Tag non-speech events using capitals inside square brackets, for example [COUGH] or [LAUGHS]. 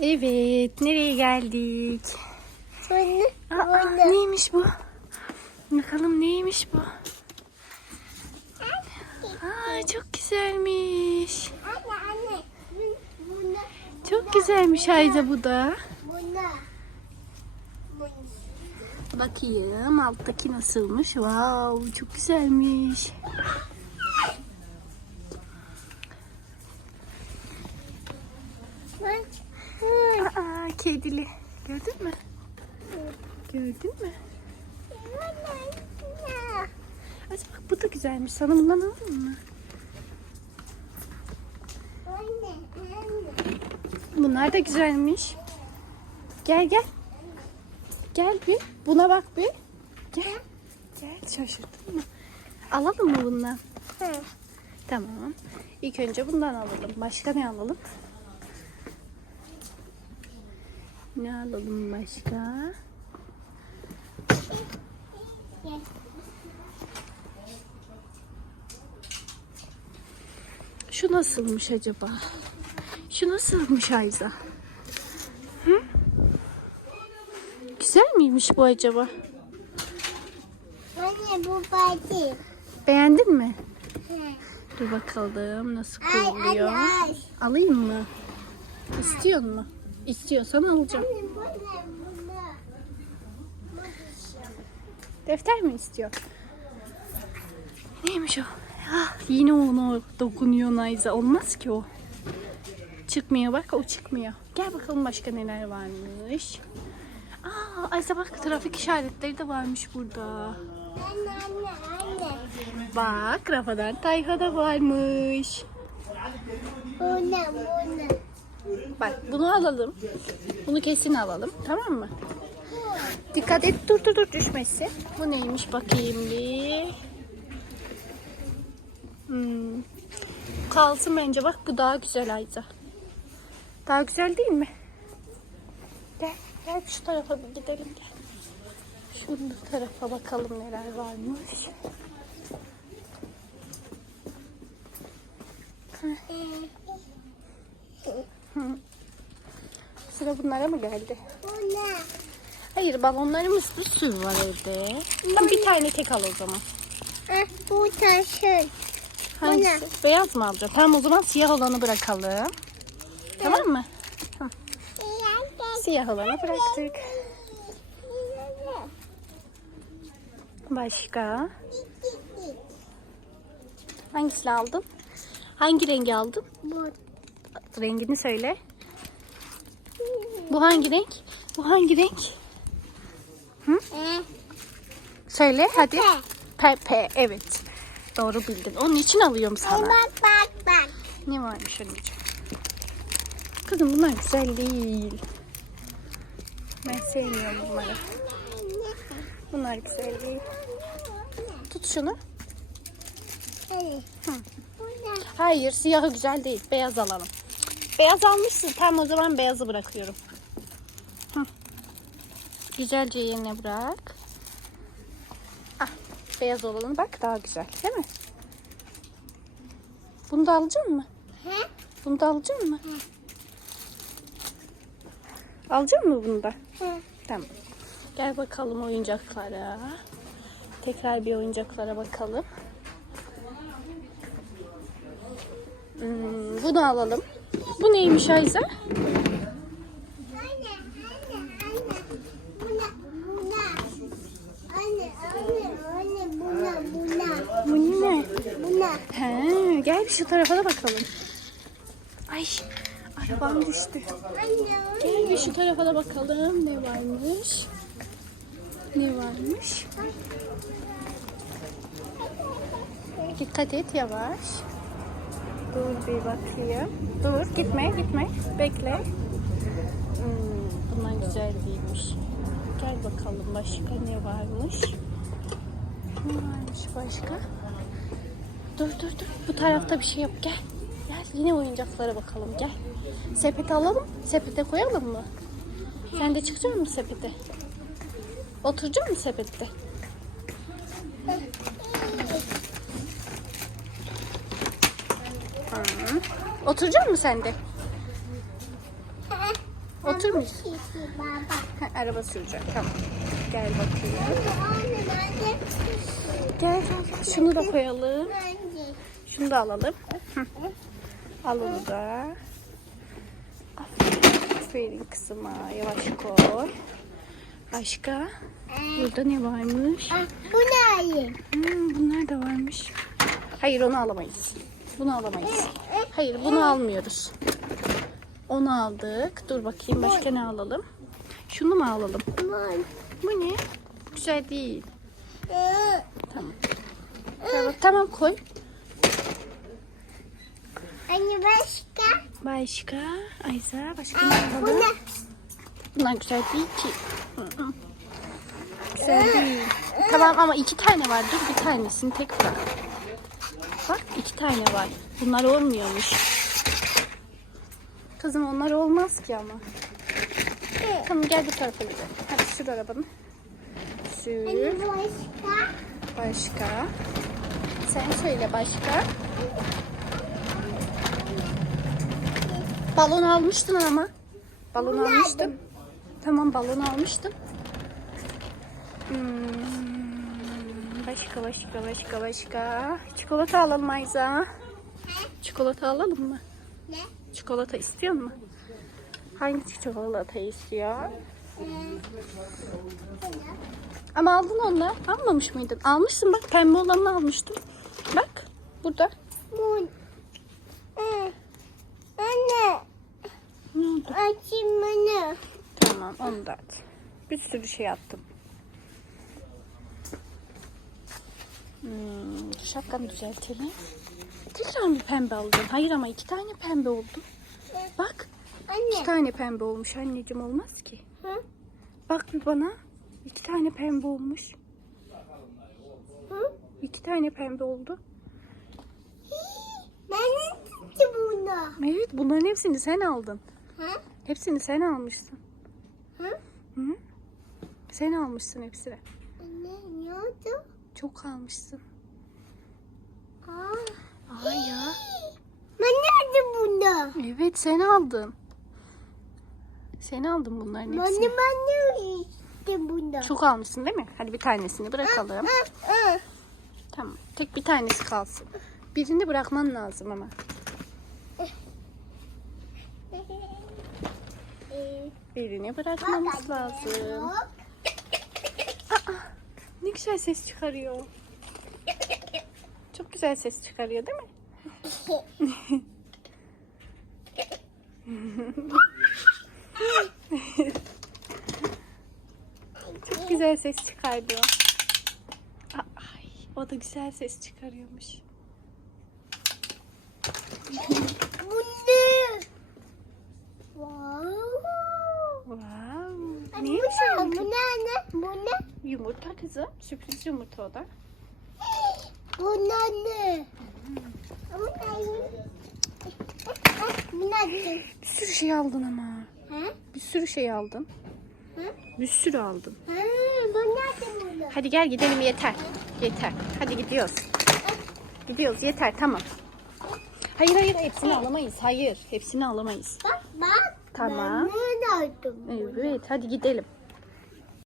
Evet, nereye geldik? Bunu, Aa, bunu. neymiş bu? Bakalım neymiş bu? Aa, çok güzelmiş. Anne anne. Bunu, Çok güzelmiş Ayza bu da. Bunu. Bakayım alttaki nasılmış? Wow, çok güzelmiş. Bak. Bak. Aa, kedili. Gördün mü? Gördün mü? Ayza bak bu da güzelmiş. Sana bundan alalım mı? Bunlar da güzelmiş. Gel gel. Gel bir. Buna bak bir. Gel. Gel şaşırdın mı? Alalım mı bundan? Hı. Tamam. İlk önce bundan alalım. Başka ne alalım? Ne alalım başka? Şu nasılmış acaba? Şu nasılmış Ayza? Hı? Güzel miymiş bu acaba? Anne bu parti. Beğendin mi? Hı. Dur bakalım nasıl kuruluyor. Alayım mı? İstiyor mu? İstiyorsan alacağım. Defter mi istiyor? Neymiş o? Ah, yine ona dokunuyor Nayza. Olmaz ki o. Çıkmıyor bak o çıkmıyor. Gel bakalım başka neler varmış. Aa Ayza bak trafik işaretleri de varmış burada. Anne anne anne. Bak Rafadan Tayfa da varmış. Bu ne? Bak bunu alalım. Bunu kesin alalım. Tamam mı? Dikkat et dur dur dur düşmesin. Bu neymiş bakayım bir. Hmm. Kalsın bence bak bu daha güzel Ayza. Daha güzel değil mi? Gel gel şu tarafa bir gidelim gel. Şu tarafa bakalım neler varmış. Sıra bunlara mı geldi? Bu ne? Hayır balonlarımız bir sürü var evde. Tamam, bir tane tek al o zaman. Bu taşın. Hangisi? Beyaz mı alacaksın? Tamam o zaman siyah olanı bırakalım. Tamam mı? Siyah olanı bıraktık. Başka? Hangisini aldın? Hangi rengi aldın? Bu. Rengini söyle. Bu hangi renk? Bu hangi renk? Eh, Söyle hadi. Pepe. Evet. Doğru bildin. Onun için alıyorum sana. Bak bak bak. Ne varmış anneciğim? Kızım bunlar güzel değil. Ben sevmiyorum bunları. Bunlar güzel değil. Tut şunu. Ne? Hayır siyahı güzel değil. Beyaz alalım. Beyaz almışsın. Tamam o zaman beyazı bırakıyorum. Hı. Güzelce yerine bırak. Ah, beyaz olanı bak daha güzel değil mi? Bunu da alacak mı? He? Bunu da alacak mı? Alacak mı bunu da? He. Tamam. Gel bakalım oyuncaklara. Tekrar bir oyuncaklara bakalım. Hmm, bunu alalım. Bu neymiş Ayza? Bu ne? He, gel bir şu tarafa da bakalım. Ay, arabam düştü. Gel bir şu tarafa da bakalım ne varmış. Ne varmış? Dikkat et yavaş. Dur bir bakayım. Dur gitme gitme. Bekle. Hmm, bunlar güzel değilmiş. Gel bakalım başka ne varmış. Ne varmış başka? Dur dur dur. Bu tarafta bir şey yok. Gel. Gel yine oyuncaklara bakalım. Gel. Sepete alalım. Sepete koyalım mı? Sen de çıkacak mısın sepete? Oturacak mısın sepette? Hı. Oturacak mısın sen de? Ha, araba sürecek. Tamam. Gel bakayım. Gel. Şunu da koyalım. Şunu da alalım. Hı. Al onu da. Aferin kızıma. Yavaş koy. Başka? Burada ne varmış? Ah, bu ne? Hmm, bunlar da varmış. Hayır onu alamayız. Bunu alamayız. Hayır bunu almıyoruz. Onu aldık. Dur bakayım başka ne alalım? Şunu mu alalım? Bu ne? Güzel değil. Tamam. Tamam, tamam koy. Anne başka? Başka? Ayza başka ne bu alalım? ne? Bunlar güzel değil ki. Hı hı. Güzel değil. Tamam ama iki tane var. Dur bir tanesini tek bırak. Bak iki tane var. Bunlar olmuyormuş. Kızım onlar olmaz ki ama. Tamam gel bu tarafa gidelim. Hadi sür arabanı. Sür. Başka? Başka. Sen söyle başka. Balon almıştın ama. Balon aldım. Tamam balon almıştın. Hmm, başka başka başka başka. Çikolata alalım Ayza. Çikolata alalım mı? Ne? Çikolata istiyor mu? Hangi çikolata istiyor? Ee, Ama aldın onu. Almamış mıydın? Almışsın bak pembe olanını almıştım. Bak burada. bu. Ee, Anne. Ne oldu? Açayım bunu. Tamam onu da at. Bir sürü şey attım. Hmm, şu şapkanı düzeltelim. Tekrar mı pembe aldın? Hayır ama iki tane pembe oldu. Bak iki Anne. tane pembe olmuş anneciğim olmaz ki. Hı? Bak bir bana. İki tane pembe olmuş. Hı? İki tane pembe oldu. Ben tuttu bunu? Evet bunların hepsini sen aldın. Hı? Hepsini sen almışsın. Hı? Hı? Sen almışsın hepsini. Çok almışsın. Aa. Aa ya. Ben nerede bunu? Evet sen aldın. Sen aldın bunların Ben hepsini. ben ne işte bunu? Çok almışsın değil mi? Hadi bir tanesini bırakalım. Hı, hı. Tamam. Tek bir tanesi kalsın. Birini bırakman lazım ama. [LAUGHS] Birini bırakmamız lazım. Ne güzel ses çıkarıyor. Çok güzel ses çıkarıyor değil mi? Çok güzel ses. Aa, Ay, o da güzel ses çıkarıyormuş. Bu ne? Wow. Wow. Anne, Neymiş bu ne? Bu ne anne? Bu ne? Yumurta kızım. Sürpriz yumurta o da. Bu ne anne? Bu ne? Bu ne? Bir sürü şey aldın ama. Ha? Bir sürü şey aldın. Hı? Bir sürü aldın. Ha, bu nerede bunu? Hadi gel gidelim yeter. Yeter. Hadi gidiyoruz. Gidiyoruz yeter tamam. Hayır hayır hepsini alamayız. Hayır hepsini alamayız. Bak bak. Tamam. Ben bunu? Evet hadi gidelim.